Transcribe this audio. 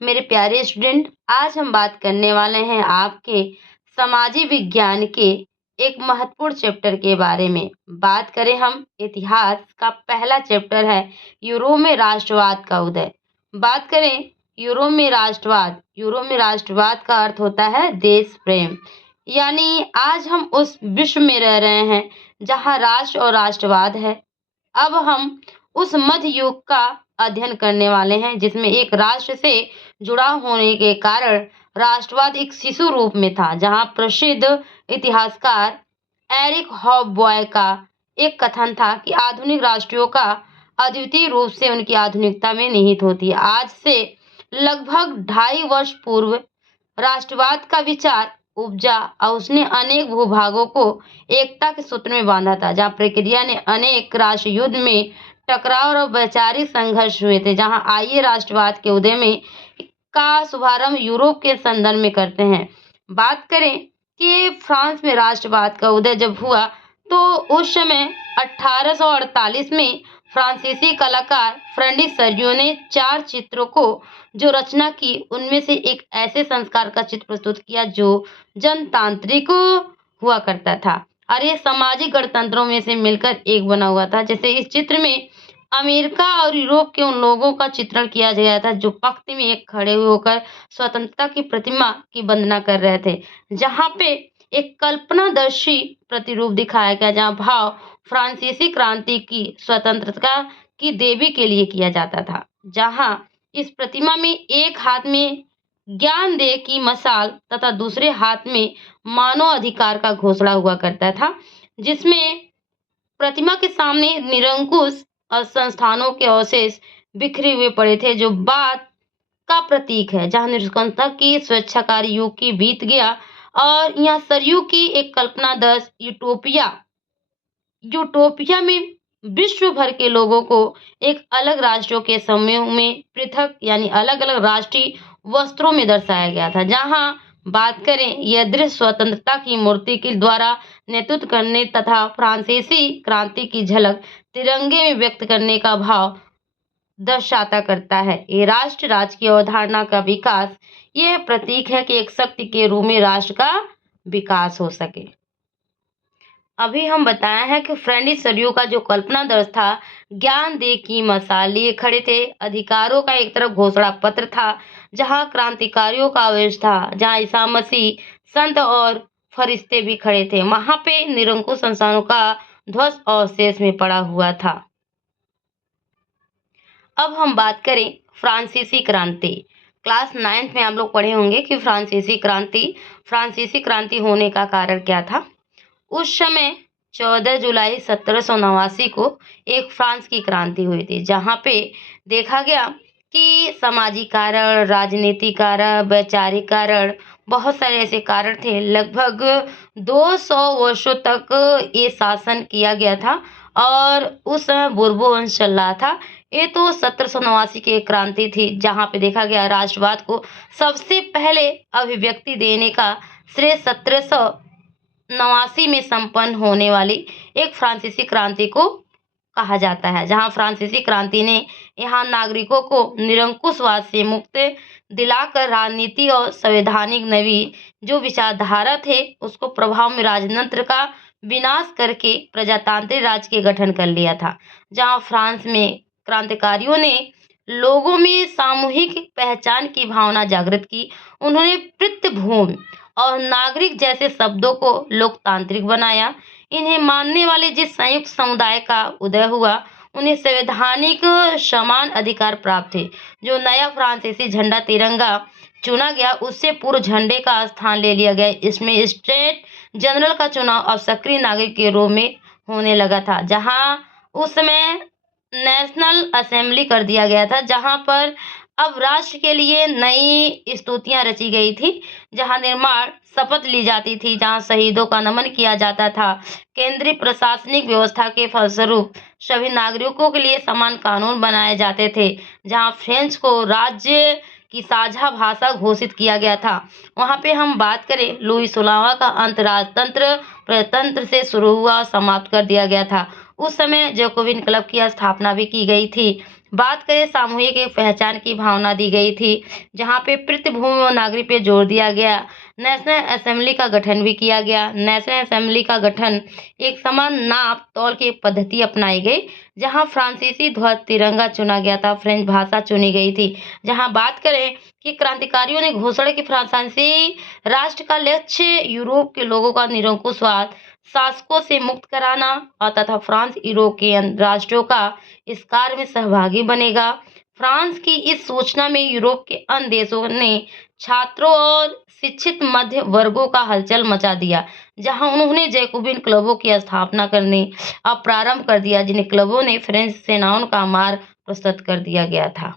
मेरे प्यारे स्टूडेंट, आज हम बात करने वाले हैं आपके सामाजिक विज्ञान के एक महत्वपूर्ण चैप्टर के बारे में। बात करें हम इतिहास का पहला चैप्टर है यूरोप में राष्ट्रवाद का उदय। बात करें यूरोप में राष्ट्रवाद का अर्थ होता है देश प्रेम। यानी आज हम उस विश्व में रह रहे हैं जहाँ राष्ट्र और राष्ट्रवाद है। अब हम उस मध्य युग का अध्ययन करने वाले हैं जिसमें एक राष्ट्र से जुड़ा होने के कारण राष्ट्रवाद एक शिशु रूप में था, जहां प्रसिद्ध इतिहासकार एरिक हॉबबॉय का एक कथन था कि आधुनिक राष्ट्रों का अद्वितीय रूप से उनकी आधुनिकता में निहित होती है। आज से लगभग 250 वर्ष पूर्व राष्ट्रवाद का विचार उपजा और उसने अनेक भूभागों को एकता के सूत्र में बांधा था, जहाँ प्रक्रिया ने अनेक राष्ट्र युद्ध में टकराव और वैचारिक संघर्ष हुए थे। जहां आइए राष्ट्रवाद के उदय में का शुभारंभ यूरोप के संदर्भ में करते हैं। बात करें कि फ्रांस में राष्ट्रवाद का उदय जब हुआ तो उस समय 1848 में फ्रांसीसी कलाकार फ्रेडरिक सर्जियो ने 4 चित्रों को जो रचना की, उनमें से एक ऐसे संस्कार का चित्र प्रस्तुत किया जो जनतांत्रिक हुआ करता था और ये सामाजिक गणतंत्रों में से मिलकर एक बना हुआ था। जैसे इस चित्र में अमेरिका और यूरोप के उन लोगों का चित्रण किया गया था जो पंक्ति में एक खड़े होकर स्वतंत्रता की प्रतिमा की वंदना कर रहे थे, जहां पे एक कल्पनादर्शी प्रतिरूप दिखाया गया, जहां भाव फ्रांसीसी क्रांति की स्वतंत्रता की देवी के लिए किया जाता था। जहां इस प्रतिमा में एक हाथ में ज्ञान दे की मशाल तथा दूसरे हाथ में मानव अधिकार का घोषणा हुआ करता था, जिसमें प्रतिमा के सामने निरंकुश और संस्थानों के अवशेष बिखरे हुए पड़े थे, जो बात का प्रतीक है, जहां निष्कंठता की स्वेच्छाकारी युग की बीत गया और यहाँ सरयू की एक कल्पनादर्श यूटोपिया में विश्व भर के लोगों को एक अलग राष्ट्रों के समूह में पृथक यानी अलग अलग राष्ट्रीय वस्त्रों में दर्शाया गया था। जहां बात करें यह दृश्य स्वतंत्रता की मूर्ति के द्वारा नेतृत्व करने तथा फ्रांसीसी क्रांति की झलक तिरंगे में व्यक्त करने का भाव दर्शाता करता है। ये राष्ट्र राज्य की अवधारणा का विकास यह प्रतीक है कि एक शक्ति के रूप में राष्ट्र का विकास हो सके। अभी हम बताया है कि फ्रेडरिक सर्जियो का जो कल्पना दर्श था, ज्ञान दे की मशाल लिए खड़े थे, अधिकारों का एक तरफ घोषणा पत्र था, जहां क्रांतिकारियों का आवेश था, जहां ईसा मसीह संत और फरिश्ते भी खड़े थे, वहां पे निरंकुश संस्थानों का ध्वज अवशेष में पड़ा हुआ था। अब हम बात करें फ्रांसीसी क्रांति। क्लास 9th में आप लोग पढ़े होंगे कि फ्रांसीसी क्रांति होने का कारण क्या था। उस समय 14 जुलाई 1789 को एक फ्रांस की क्रांति हुई थी, जहां पे देखा गया कि सामाजिक कारण, राजनीतिक कारण, वैचारिक कारण, बहुत सारे ऐसे कारण थे। लगभग 200 वर्षों तक ये शासन किया गया था और उस समय बोर्बो वंश चल रहा था। ये तो 1789 की एक क्रांति थी, जहां पे देखा गया राष्ट्रवाद को सबसे पहले अभिव्यक्ति देने का श्रेय 1789 में संपन्न होने वाली एक फ्रांसीसी क्रांति को कहा जाता है, जहां फ्रांसीसी क्रांति ने यहाँ नागरिकों को निरंकुशवाद से मुक्ति दिलाकर राजनीति और संवैधानिक नवी जो विचारधारा थे उसको प्रभाव में राजतंत्र का विनाश करके प्रजातांत्रिक राज्य के गठन कर लिया था। जहां फ्रांस में क्रांतिकारियों ने लोगों में सामूहिक पहचान की भावना जागृत की। उन्होंने पृथ्वीभूमि और नागरिक जैसे शब्दों को लोकतांत्रिक बनाया। इन्हें मानने वाले जिस संयुक्त समुदाय का उदय हुआ, उन्हें संवैधानिक समान अधिकार प्राप्त थे। जो नया फ्रांसीसी झंडा तिरंगा चुना गया, उससे पूर्व झंडे का स्थान ले लिया गया। इसमें स्टेट जनरल का चुनाव अब सक्रिय नागरिक के रूप में होने लगा था, जहां उस समय नेशनल असेंबली कर दिया गया था, जहां पर अब राष्ट्र के लिए नई स्तुतियां रची गई थी, जहां निर्माण शपथ ली जाती थी, जहां शहीदों का नमन किया जाता था। केंद्रीय प्रशासनिक व्यवस्था के फलस्वरूप सभी नागरिकों के लिए समान कानून बनाए जाते थे, जहां फ्रेंच को राज्य की साझा भाषा घोषित किया गया था। वहां पे हम बात करें लुई 16वां का अंत राजतंत्र प्रजातंत्र से शुरू हुआ, समाप्त कर दिया गया था। उस समय जैकोबिन क्लब की स्थापना भी की गई थी। बात करें सामूहिक एक पहचान की भावना दी गई थी, जहाँ पे पृष्ठभूमि और नागरिक पे जोर दिया गया। नेशनल असेंबली का गठन भी किया गया। नेशनल असेंबली का गठन एक समान नाप तौल की पद्धति अपनाई गई, जहाँ फ्रांसीसी ध्वज तिरंगा चुना गया था, फ्रेंच भाषा चुनी गई थी। जहाँ बात करें कि क्रांतिकारियों ने घोषणा की फ्रांसीसी राष्ट्र का लक्ष्य यूरोप के लोगों का निरंकुशवाद शासकों से मुक्त कराना और तथा फ्रांस यूरोप के राष्ट्रों का इस कार्य में सहभागी बनेगा। फ्रांस की इस सूचना में यूरोप के अन्य देशों ने छात्रों और शिक्षित मध्य वर्गों का हलचल मचा दिया, जहां उन्होंने जैकोबिन क्लबों की स्थापना करने और प्रारंभ कर दिया, जिन्हें क्लबों ने फ्रेंच सेनाओं का मार्ग प्रशस्त कर दिया गया था।